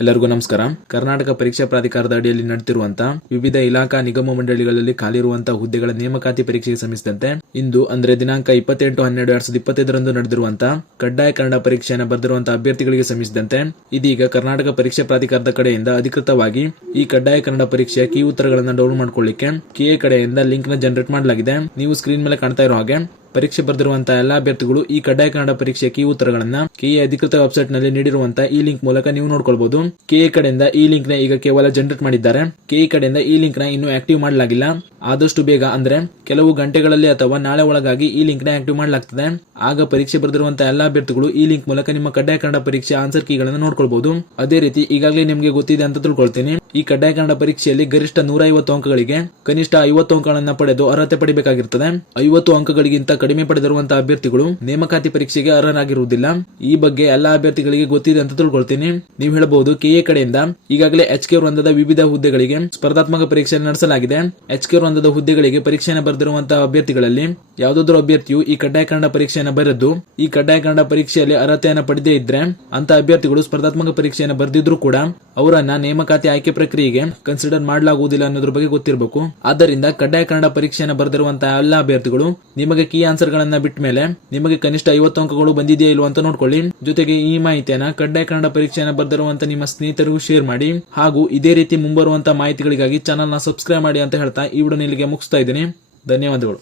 ಎಲ್ಲರಿಗೂ ನಮಸ್ಕಾರ. ಕರ್ನಾಟಕ ಪರೀಕ್ಷಾ ಪ್ರಾಧಿಕಾರದ ಅಡಿಯಲ್ಲಿ ನಡೆದಿರುವಂತಹ ವಿವಿಧ ಇಲಾಖಾ ನಿಗಮ ಮಂಡಳಿಗಳಲ್ಲಿ ಖಾಲಿರುವಂತಹ ಹುದ್ದೆಗಳ ನೇಮಕಾತಿ ಪರೀಕ್ಷೆಗೆ ಸಂಬಂಧಿಸಿದಂತೆ ಇಂದು ಅಂದ್ರೆ ದಿನಾಂಕ 28/12/2025 ನಡೆದಿರುವಂತಹ ಕಡ್ಡಾಯ ಕನ್ನಡ ಪರೀಕ್ಷೆಯನ್ನು ಬರೆದಿರುವಂತಹ ಅಭ್ಯರ್ಥಿಗಳಿಗೆ ಸಂಬಂಧಿಸಿದಂತೆ ಇದೀಗ ಕರ್ನಾಟಕ ಪರೀಕ್ಷಾ ಪ್ರಾಧಿಕಾರದ ಕಡೆಯಿಂದ ಅಧಿಕೃತವಾಗಿ ಈ ಕಡ್ಡಾಯ ಕನ್ನಡ ಪರೀಕ್ಷೆಯ ಕೀ ಉತ್ತರಗಳನ್ನು ಡೌನ್ಲೋಡ್ ಮಾಡ್ಕೊಳ್ಳಿಕ್ಕೆ ಕೆಎ ಕಡೆಯಿಂದ ಲಿಂಕ್ ನ ಜನರೇಟ್ ಮಾಡಲಾಗಿದೆ. ನೀವು ಸ್ಕ್ರೀನ್ ಮೇಲೆ ಕಾಣ್ತಾ ಇರೋ ಹಾಗೆ ಪರೀಕ್ಷೆ ಬರೆದಿರುವಂತಹ ಎಲ್ಲಾ ಅಭ್ಯರ್ಥಿಗಳು ಈ ಕಡ್ಡಾಯ ಕನ್ನಡ ಪರೀಕ್ಷೆಯ ಕೀ ಉತ್ತರಗಳನ್ನ ಕೆಎ ಅಧಿಕೃತ ವೆಬ್ಸೈಟ್ ನಲ್ಲಿ ನೀಡಿರುವಂತಹ ಈ ಲಿಂಕ್ ಮೂಲಕ ನೀವು ನೋಡ್ಕೊಳ್ಬಹುದು. ಕೆಎ ಕಡೆಯಿಂದ ಈ ಲಿಂಕ್ ನ ಈಗ ಕೇವಲ ಜನರೇಟ್ ಮಾಡಿದ್ದಾರೆ. ಕೆಎ ಕಡೆಯಿಂದ ಈ ಲಿಂಕ್ ನ ಇನ್ನೂ ಆಕ್ಟಿವ್ ಮಾಡಲಾಗಿಲ್ಲ. ಆದಷ್ಟು ಬೇಗ ಅಂದ್ರೆ ಕೆಲವು ಗಂಟೆಗಳಲ್ಲಿ ಅಥವಾ ನಾಳೆ ಒಳಗಾಗಿ ಈ ಲಿಂಕ್ ನ ಆಕ್ಟಿವ್ ಮಾಡಲಾಗ್ತದೆ. ಆಗ ಪರೀಕ್ಷೆ ಬರೆದಿರುವಂತಹ ಎಲ್ಲಾ ಅಭ್ಯರ್ಥಿಗಳು ಈ ಲಿಂಕ್ ಮೂಲಕ ನಿಮ್ಮ ಕಡ್ಡಾಯ ಕನ್ನಡ ಪರೀಕ್ಷೆ ಆನ್ಸರ್ ಕೀಗಳನ್ನು ನೋಡ್ಕೊಳ್ಬಹುದು. ಅದೇ ರೀತಿ ಈಗಾಗಲೇ ನಿಮಗೆ ಗೊತ್ತಿದೆ ಅಂತ ತಿಳ್ಕೊಳ್ತೀನಿ, ಈ ಕಡ್ಡಾಯ ಕನ್ನಡ ಪರೀಕ್ಷೆಯಲ್ಲಿ ಗರಿಷ್ಠ 150 ಅಂಕಗಳಿಗೆ ಕನಿಷ್ಠ 50 ಅಂಕಗಳನ್ನು ಪಡೆದು ಅರ್ಹತೆ ಪಡಿಬೇಕಾಗಿರುತ್ತದೆ. 50 ಅಂಕಗಳಿಗಿಂತ ಕಡಿಮೆ ಪಡೆದಿರುವಂತಹ ಅಭ್ಯರ್ಥಿಗಳು ನೇಮಕಾತಿ ಪರೀಕ್ಷೆಗೆ ಅರ್ಹರಾಗಿರುವುದಿಲ್ಲ. ಈ ಬಗ್ಗೆ ಎಲ್ಲಾ ಅಭ್ಯರ್ಥಿಗಳಿಗೆ ಗೊತ್ತಿದೆ ಅಂತ ತಿಳ್ಕೊಳ್ತೀನಿ. ನೀವು ಹೇಳಬಹುದು, ಕೆಎ ಕಡೆಯಿಂದ ಈಗಾಗಲೇ HK ವೃಂದದ ವಿವಿಧ ಹುದ್ದೆಗಳಿಗೆ ಸ್ಪರ್ಧಾತ್ಮಕ ಪರೀಕ್ಷೆ ನಡೆಸಲಾಗಿದೆ. HK ವೃಂದದ ಹುದ್ದೆಗಳಿಗೆ ಪರೀಕ್ಷೆಯನ್ನು ಬರೆದಿರುವಂತಹ ಅಭ್ಯರ್ಥಿಗಳಲ್ಲಿ ಯಾವುದಾದ್ರೂ ಅಭ್ಯರ್ಥಿಯು ಈ ಕಡ್ಡಾಯ ಕನ್ನಡ ಪರೀಕ್ಷೆಯನ್ನು ಬರೆದು ಈ ಕಡ್ಡಾಯ ಕನ್ನಡ ಪರೀಕ್ಷೆಯಲ್ಲಿ ಅರ್ಹತೆಯನ್ನು ಪಡೆದೇ ಇದ್ರೆ ಅಂತ ಅಭ್ಯರ್ಥಿಗಳು ಸ್ಪರ್ಧಾತ್ಮಕ ಪರೀಕ್ಷೆಯನ್ನು ಬರೆದಿದ್ರು ಕೂಡ ಅವರನ್ನ ನೇಮಕಾತಿ ಆಯ್ಕೆ ಪ್ರಕ್ರಿಯೆಗೆ ಕನ್ಸಿಡರ್ ಮಾಡಲಾಗುವುದಿಲ್ಲ ಅನ್ನೋದ್ರ ಬಗ್ಗೆ ಗೊತ್ತಿರಬೇಕು. ಆದ್ದರಿಂದ ಕಡ್ಡಾಯ ಕನ್ನಡ ಪರೀಕ್ಷೆಯನ್ನು ಬರೆದಿರುವಂತಹ ಎಲ್ಲಾ ಅಭ್ಯರ್ಥಿಗಳು ನಿಮಗೆ ಕೀ ಆನ್ಸರ್ ಗಳನ್ನ ಬಿಟ್ಟ ಮೇಲೆ ನಿಮಗೆ ಕನಿಷ್ಠ 50 ಅಂಕಗಳು ಬಂದಿದೆಯಾ ಇಲ್ವಾ ಅಂತ ನೋಡ್ಕೊಳ್ಳಿ. ಜೊತೆಗೆ ಈ ಮಾಹಿತಿಯನ್ನ ಕಡ್ಡಾಯ ಕನ್ನಡ ಪರೀಕ್ಷೆಯನ್ನು ಬರೆದಿರುವಂತಹ ನಿಮ್ಮ ಸ್ನೇಹಿತರಿಗೂ ಶೇರ್ ಮಾಡಿ. ಹಾಗೂ ಇದೇ ರೀತಿ ಮುಂಬರುವಂತಹ ಮಾಹಿತಿಗಳಿಗಾಗಿ ಚಾನೆಲ್ ನ ಸಬ್ಸ್ಕ್ರೈಬ್ ಮಾಡಿ ಅಂತ ಹೇಳ್ತಾ ಈ ವಿಡಿಯೋ ಇಲ್ಲಿಗೆ ಮುಗಿಸ್ತಾ ಇದ್ದೀನಿ. ಧನ್ಯವಾದಗಳು.